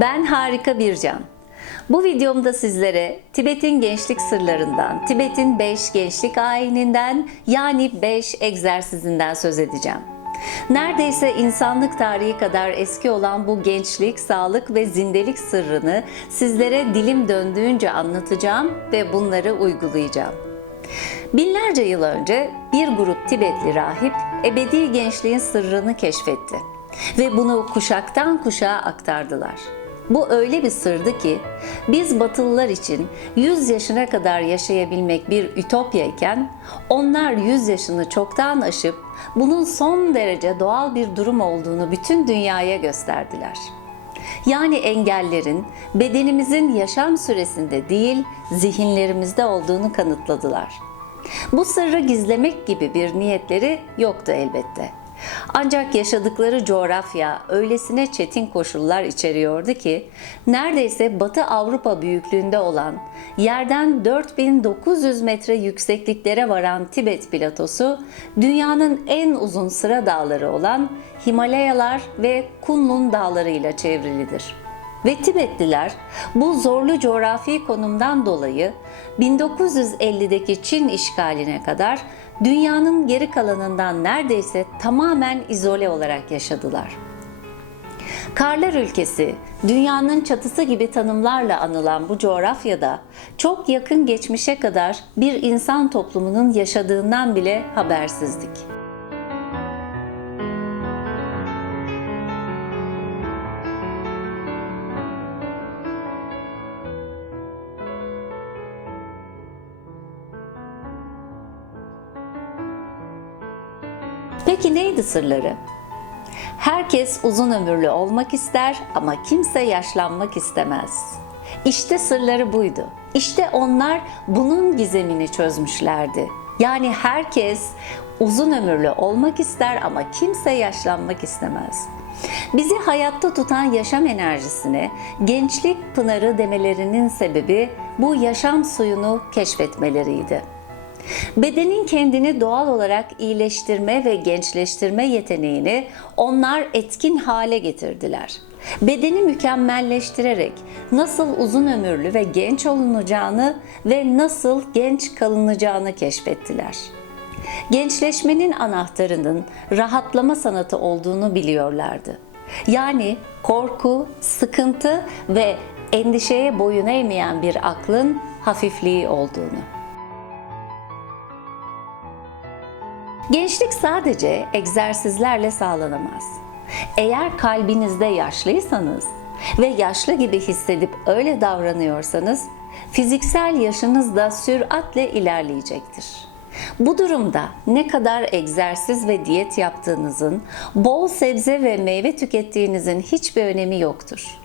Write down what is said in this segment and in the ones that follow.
Ben Harika Bircan. Bu videomda sizlere Tibet'in gençlik sırlarından, Tibet'in 5 gençlik ayininden yani 5 egzersizinden söz edeceğim. Neredeyse insanlık tarihi kadar eski olan bu gençlik, sağlık ve zindelik sırrını sizlere dilim döndüğünce anlatacağım ve bunları uygulayacağım. Binlerce yıl önce bir grup Tibetli rahip ebedi gençliğin sırrını keşfetti ve bunu kuşaktan kuşağa aktardılar. Bu öyle bir sırdı ki biz Batılılar için 100 yaşına kadar yaşayabilmek bir ütopyayken onlar 100 yaşını çoktan aşıp bunun son derece doğal bir durum olduğunu bütün dünyaya gösterdiler. Yani engellerin bedenimizin yaşam süresinde değil, zihinlerimizde olduğunu kanıtladılar. Bu sırrı gizlemek gibi bir niyetleri yoktu elbette. Ancak yaşadıkları coğrafya öylesine çetin koşullar içeriyordu ki neredeyse Batı Avrupa büyüklüğünde olan yerden 4900 metre yüksekliklere varan Tibet platosu dünyanın en uzun sıra dağları olan Himalayalar ve Kunlun dağları ile çevrilidir. Ve Tibetliler bu zorlu coğrafi konumdan dolayı 1950'deki Çin işgaline kadar dünyanın geri kalanından neredeyse tamamen izole olarak yaşadılar. Karlar ülkesi, dünyanın çatısı gibi tanımlarla anılan bu coğrafyada çok yakın geçmişe kadar bir insan toplumunun yaşadığından bile habersizdik. Peki neydi sırları? Herkes uzun ömürlü olmak ister ama kimse yaşlanmak istemez. İşte sırları buydu. İşte onlar bunun gizemini çözmüşlerdi. Yani herkes uzun ömürlü olmak ister ama kimse yaşlanmak istemez. Bizi hayatta tutan yaşam enerjisine gençlik pınarı demelerinin sebebi bu yaşam suyunu keşfetmeleriydi. Bedenin kendini doğal olarak iyileştirme ve gençleştirme yeteneğini onlar etkin hale getirdiler. Bedeni mükemmelleştirerek nasıl uzun ömürlü ve genç olunacağını ve nasıl genç kalınacağını keşfettiler. Gençleşmenin anahtarının rahatlama sanatı olduğunu biliyorlardı. Yani korku, sıkıntı ve endişeye boyun eğmeyen bir aklın hafifliği olduğunu. Gençlik sadece egzersizlerle sağlanamaz. Eğer kalbinizde yaşlıysanız ve yaşlı gibi hissedip öyle davranıyorsanız fiziksel yaşınız da süratle ilerleyecektir. Bu durumda ne kadar egzersiz ve diyet yaptığınızın, bol sebze ve meyve tükettiğinizin hiçbir önemi yoktur.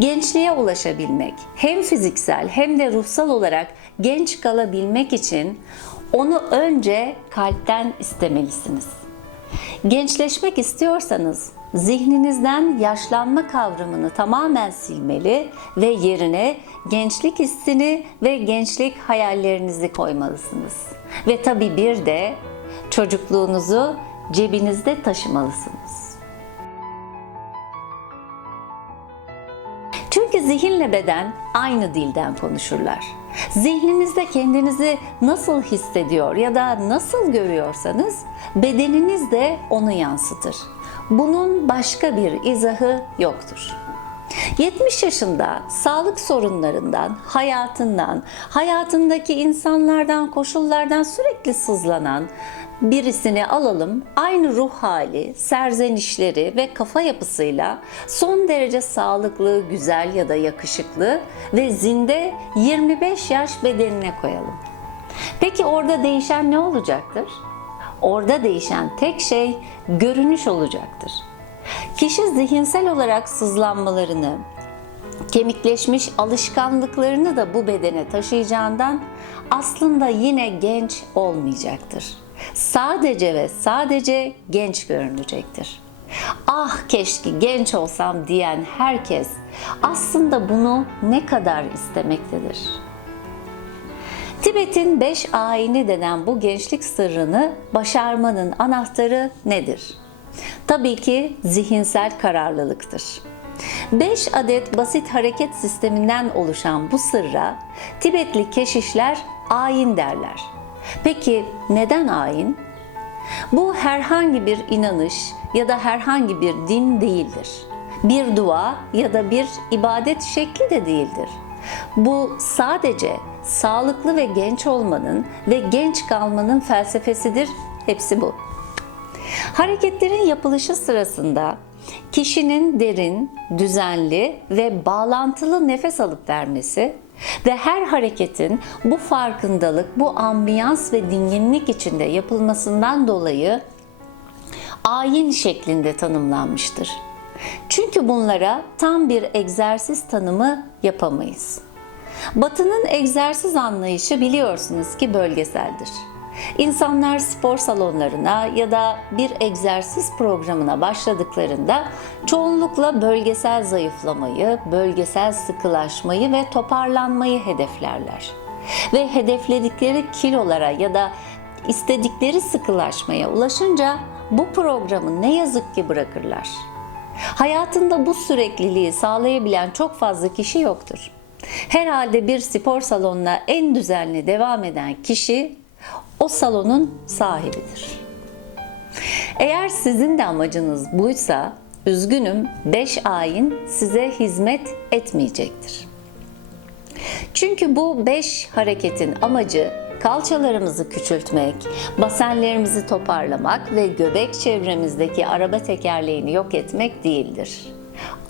Gençliğe ulaşabilmek, hem fiziksel hem de ruhsal olarak genç kalabilmek için onu önce kalpten istemelisiniz. Gençleşmek istiyorsanız zihninizden yaşlanma kavramını tamamen silmeli ve yerine gençlik hissini ve gençlik hayallerinizi koymalısınız. Ve tabii bir de çocukluğunuzu cebinizde taşımalısınız. Çünkü zihinle beden aynı dilden konuşurlar. Zihninizde kendinizi nasıl hissediyor ya da nasıl görüyorsanız bedeniniz de onu yansıtır. Bunun başka bir izahı yoktur. 70 yaşında sağlık sorunlarından, hayatından, hayatındaki insanlardan, koşullardan sürekli sızlanan birisini alalım. Aynı ruh hali, serzenişleri ve kafa yapısıyla son derece sağlıklı, güzel ya da yakışıklı ve zinde 25 yaş bedenine koyalım. Peki orada değişen ne olacaktır? Orada değişen tek şey görünüş olacaktır. Kişi zihinsel olarak sızlanmalarını, kemikleşmiş alışkanlıklarını da bu bedene taşıyacağından aslında yine genç olmayacaktır. Sadece ve sadece genç görünecektir. Ah keşke genç olsam diyen herkes aslında bunu ne kadar istemektedir. Tibet'in beş ayini denen bu gençlik sırrını başarmanın anahtarı nedir? Tabii ki zihinsel kararlılıktır. 5 adet basit hareket sisteminden oluşan bu sırra Tibetli keşişler ayin derler. Peki neden ayin? Bu herhangi bir inanış ya da herhangi bir din değildir. Bir dua ya da bir ibadet şekli de değildir. Bu sadece sağlıklı ve genç olmanın ve genç kalmanın felsefesidir. Hepsi bu. Hareketlerin yapılışı sırasında kişinin derin, düzenli ve bağlantılı nefes alıp vermesi ve her hareketin bu farkındalık, bu ambiyans ve dinginlik içinde yapılmasından dolayı ayin şeklinde tanımlanmıştır. Çünkü bunlara tam bir egzersiz tanımı yapamayız. Batı'nın egzersiz anlayışı biliyorsunuz ki bölgeseldir. İnsanlar spor salonlarına ya da bir egzersiz programına başladıklarında çoğunlukla bölgesel zayıflamayı, bölgesel sıkılaşmayı ve toparlanmayı hedeflerler. Ve hedefledikleri kilolara ya da istedikleri sıkılaşmaya ulaşınca bu programı ne yazık ki bırakırlar. Hayatında bu sürekliliği sağlayabilen çok fazla kişi yoktur. Herhalde bir spor salonuna en düzenli devam eden kişi o salonun sahibidir. Eğer sizin de amacınız buysa üzgünüm 5 ayin size hizmet etmeyecektir. Çünkü bu 5 hareketin amacı kalçalarımızı küçültmek, basenlerimizi toparlamak ve göbek çevremizdeki araba tekerleğini yok etmek değildir.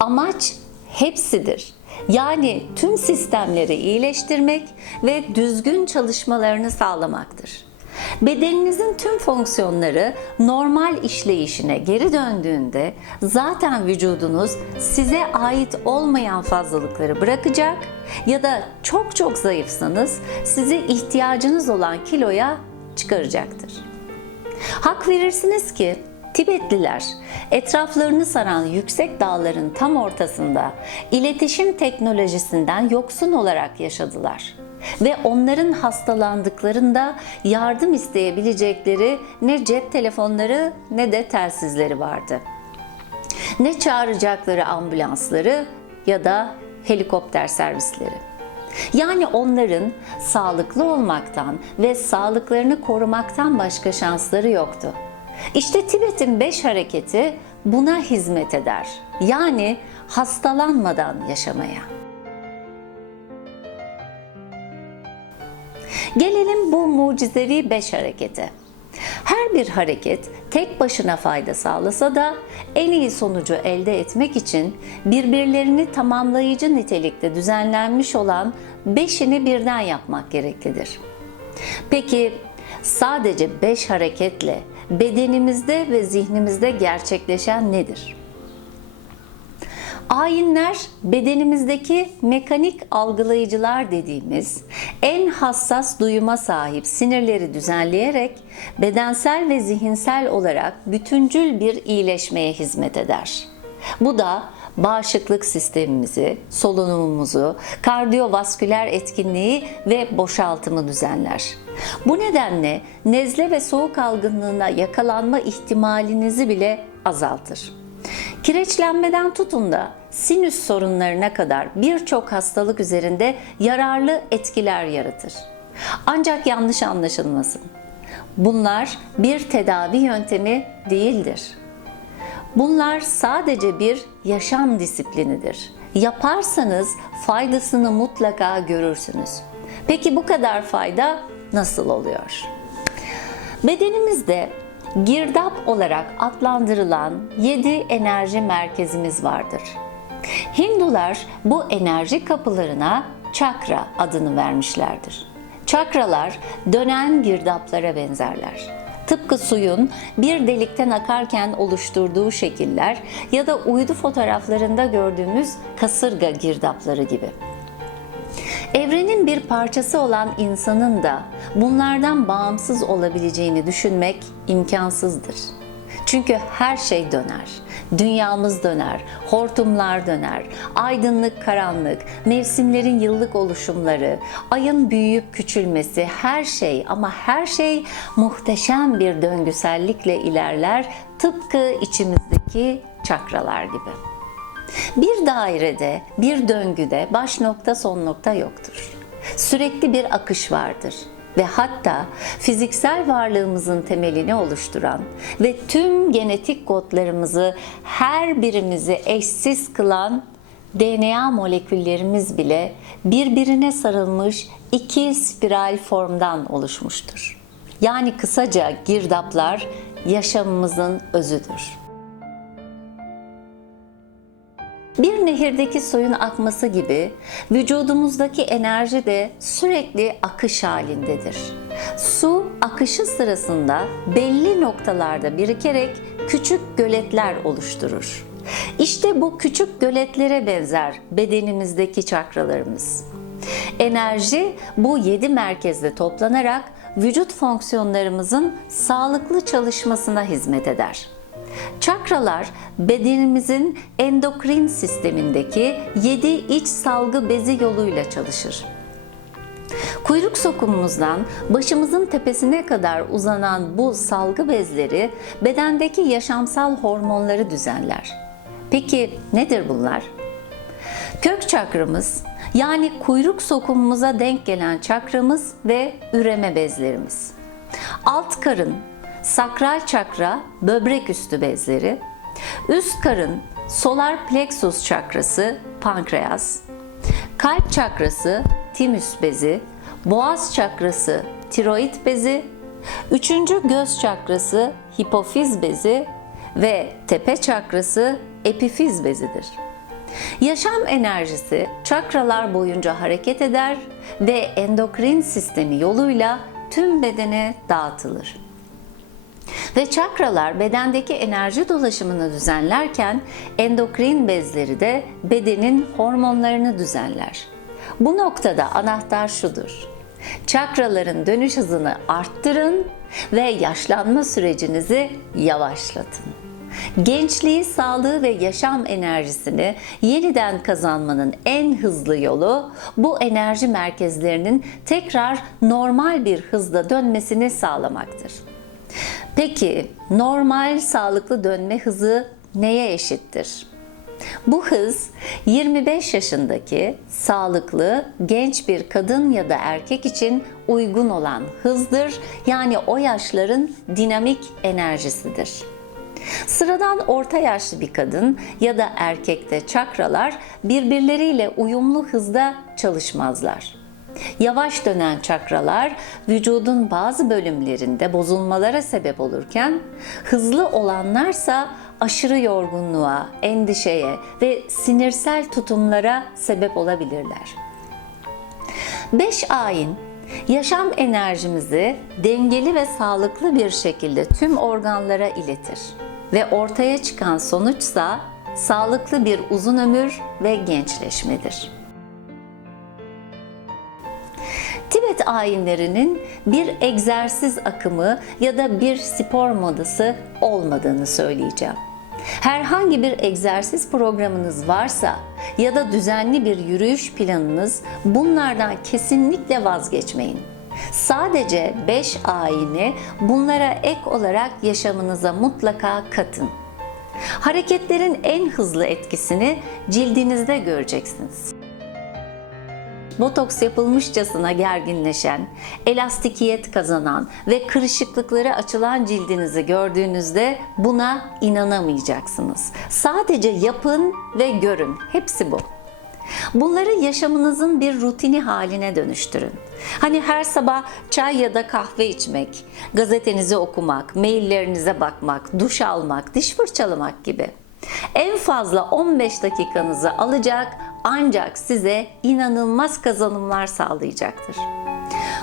Amaç hepsidir. Yani tüm sistemleri iyileştirmek ve düzgün çalışmalarını sağlamaktır. Bedeninizin tüm fonksiyonları normal işleyişine geri döndüğünde zaten vücudunuz size ait olmayan fazlalıkları bırakacak ya da çok çok zayıfsanız sizi ihtiyacınız olan kiloya çıkaracaktır. Hak verirsiniz ki Tibetliler etraflarını saran yüksek dağların tam ortasında iletişim teknolojisinden yoksun olarak yaşadılar ve onların hastalandıklarında yardım isteyebilecekleri ne cep telefonları ne de telsizleri vardı. Ne çağıracakları ambulansları ya da helikopter servisleri. Yani onların sağlıklı olmaktan ve sağlıklarını korumaktan başka şansları yoktu. İşte Tibet'in beş hareketi buna hizmet eder. Yani hastalanmadan yaşamaya. Gelelim bu mucizevi beş harekete. Her bir hareket tek başına fayda sağlasa da en iyi sonucu elde etmek için birbirlerini tamamlayıcı nitelikte düzenlenmiş olan beşini birden yapmak gereklidir. Peki sadece beş hareketle bedenimizde ve zihnimizde gerçekleşen nedir? Ayinler bedenimizdeki mekanik algılayıcılar dediğimiz en hassas duyuma sahip sinirleri düzenleyerek bedensel ve zihinsel olarak bütüncül bir iyileşmeye hizmet eder. Bu da bağışıklık sistemimizi, solunumumuzu, kardiyovasküler etkinliği ve boşaltımı düzenler. Bu nedenle nezle ve soğuk algınlığına yakalanma ihtimalinizi bile azaltır. Kireçlenmeden tutun da sinüs sorunlarına kadar birçok hastalık üzerinde yararlı etkiler yaratır. Ancak yanlış anlaşılmasın. Bunlar bir tedavi yöntemi değildir. Bunlar sadece bir yaşam disiplinidir. Yaparsanız faydasını mutlaka görürsünüz. Peki bu kadar fayda nasıl oluyor? Bedenimizde girdap olarak adlandırılan 7 enerji merkezimiz vardır. Hindular bu enerji kapılarına çakra adını vermişlerdir. Çakralar dönen girdaplara benzerler. Tıpkı suyun bir delikten akarken oluşturduğu şekiller ya da uydu fotoğraflarında gördüğümüz kasırga girdapları gibi. Evrenin bir parçası olan insanın da bunlardan bağımsız olabileceğini düşünmek imkansızdır. Çünkü her şey döner. Dünyamız döner, hortumlar döner, aydınlık karanlık, mevsimlerin yıllık oluşumları, ayın büyüyüp küçülmesi, her şey ama her şey muhteşem bir döngüsellikle ilerler tıpkı içimizdeki çakralar gibi. Bir dairede, bir döngüde baş nokta son nokta yoktur. Sürekli bir akış vardır ve hatta fiziksel varlığımızın temelini oluşturan ve tüm genetik kodlarımızı her birimizi eşsiz kılan DNA moleküllerimiz bile birbirine sarılmış iki spiral formdan oluşmuştur. Yani kısaca girdaplar yaşamımızın özüdür. Nehirdeki suyun akması gibi vücudumuzdaki enerji de sürekli akış halindedir. Su akışı sırasında belli noktalarda birikerek küçük göletler oluşturur. İşte bu küçük göletlere benzer bedenimizdeki çakralarımız. Enerji bu yedi merkezde toplanarak vücut fonksiyonlarımızın sağlıklı çalışmasına hizmet eder. Çakralar bedenimizin endokrin sistemindeki 7 iç salgı bezi yoluyla çalışır. Kuyruk sokumumuzdan başımızın tepesine kadar uzanan bu salgı bezleri bedendeki yaşamsal hormonları düzenler. Peki nedir bunlar? Kök çakramız yani kuyruk sokumumuza denk gelen çakramız ve üreme bezlerimiz. Alt karın, sakral çakra, böbrek üstü bezleri, üst karın, solar plexus çakrası, pankreas, kalp çakrası, timüs bezi, boğaz çakrası, tiroid bezi, üçüncü göz çakrası, hipofiz bezi ve tepe çakrası, epifiz bezidir. Yaşam enerjisi çakralar boyunca hareket eder ve endokrin sistemi yoluyla tüm bedene dağıtılır. Ve çakralar bedendeki enerji dolaşımını düzenlerken endokrin bezleri de bedenin hormonlarını düzenler. Bu noktada anahtar şudur. Çakraların dönüş hızını arttırın ve yaşlanma sürecinizi yavaşlatın. Gençliği, sağlığı ve yaşam enerjisini yeniden kazanmanın en hızlı yolu bu enerji merkezlerinin tekrar normal bir hızda dönmesini sağlamaktır. Peki normal sağlıklı dönme hızı neye eşittir? Bu hız 25 yaşındaki sağlıklı genç bir kadın ya da erkek için uygun olan hızdır. Yani o yaşların dinamik enerjisidir. Sıradan orta yaşlı bir kadın ya da erkekte çakralar birbirleriyle uyumlu hızda çalışmazlar. Yavaş dönen çakralar vücudun bazı bölümlerinde bozulmalara sebep olurken hızlı olanlarsa aşırı yorgunluğa, endişeye ve sinirsel tutumlara sebep olabilirler. 5 ayin yaşam enerjimizi dengeli ve sağlıklı bir şekilde tüm organlara iletir ve ortaya çıkan sonuçsa sağlıklı bir uzun ömür ve gençleşmedir. Tibet ayinlerinin bir egzersiz akımı ya da bir spor modası olmadığını söyleyeceğim. Herhangi bir egzersiz programınız varsa ya da düzenli bir yürüyüş planınız bunlardan kesinlikle vazgeçmeyin. Sadece 5 ayini bunlara ek olarak yaşamınıza mutlaka katın. Hareketlerin en hızlı etkisini cildinizde göreceksiniz botoks yapılmışçasına gerginleşen, elastikiyet kazanan ve kırışıklıkları açılan cildinizi gördüğünüzde buna inanamayacaksınız. Sadece yapın ve görün. Hepsi bu. Bunları yaşamınızın bir rutini haline dönüştürün. Hani her sabah çay ya da kahve içmek, gazetenizi okumak, maillerinize bakmak, duş almak, diş fırçalamak gibi. En fazla 15 dakikanızı alacak ancak size inanılmaz kazanımlar sağlayacaktır.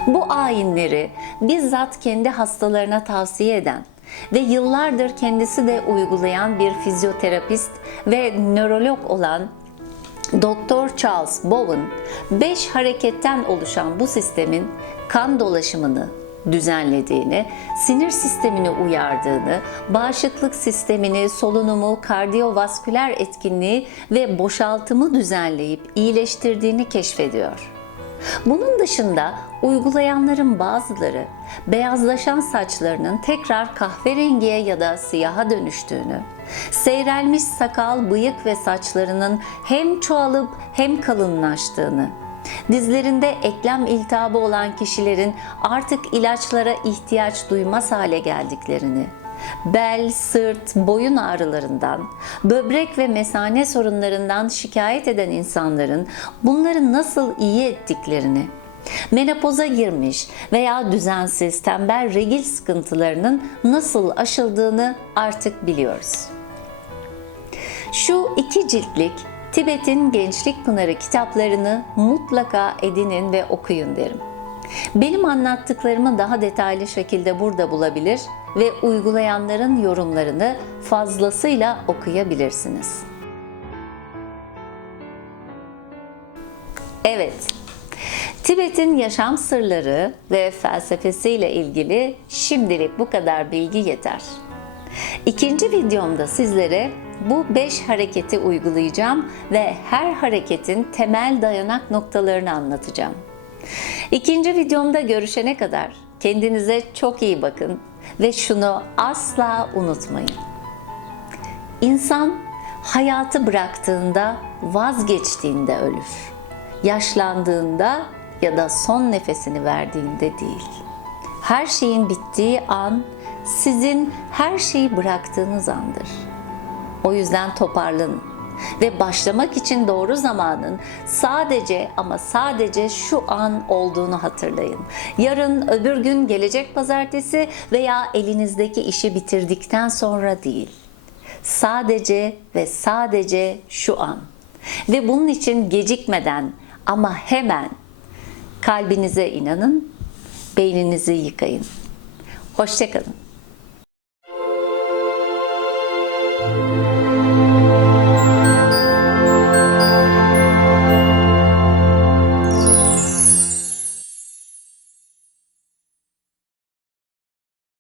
Bu ayinleri bizzat kendi hastalarına tavsiye eden ve yıllardır kendisi de uygulayan bir fizyoterapist ve nörolog olan Dr. Charles Bowen 5 hareketten oluşan bu sistemin kan dolaşımını, düzenlediğini, sinir sistemini uyardığını, bağışıklık sistemini, solunumu, kardiyovasküler etkinliği ve boşaltımı düzenleyip iyileştirdiğini keşfediyor. Bunun dışında uygulayanların bazıları beyazlaşan saçlarının tekrar kahverengiye ya da siyaha dönüştüğünü, seyrelmiş sakal, bıyık ve saçlarının hem çoğalıp hem kalınlaştığını, dizlerinde eklem iltihabı olan kişilerin artık ilaçlara ihtiyaç duymaz hale geldiklerini, bel, sırt, boyun ağrılarından, böbrek ve mesane sorunlarından şikayet eden insanların bunları nasıl iyi ettiklerini, menopoza girmiş veya düzensiz tembel regil sıkıntılarının nasıl aşıldığını artık biliyoruz. Şu iki ciltlik Tibet'in Gençlik Pınarı kitaplarını mutlaka edinin ve okuyun derim. Benim anlattıklarımı daha detaylı şekilde burada bulabilir ve uygulayanların yorumlarını fazlasıyla okuyabilirsiniz. Evet, Tibet'in yaşam sırları ve felsefesiyle ilgili şimdilik bu kadar bilgi yeter. İkinci videomda sizlere bu 5 hareketi uygulayacağım ve her hareketin temel dayanak noktalarını anlatacağım. İkinci videomda görüşene kadar kendinize çok iyi bakın ve şunu asla unutmayın. İnsan hayatı bıraktığında, vazgeçtiğinde ölür. Yaşlandığında ya da son nefesini verdiğinde değil. Her şeyin bittiği an sizin her şeyi bıraktığınız andır. O yüzden toparlanın ve başlamak için doğru zamanın sadece ama sadece şu an olduğunu hatırlayın. Yarın, öbür gün, gelecek pazartesi veya elinizdeki işi bitirdikten sonra değil. Sadece ve sadece şu an. Ve bunun için gecikmeden ama hemen kalbinize inanın, beyninizi yıkayın. Hoşçakalın.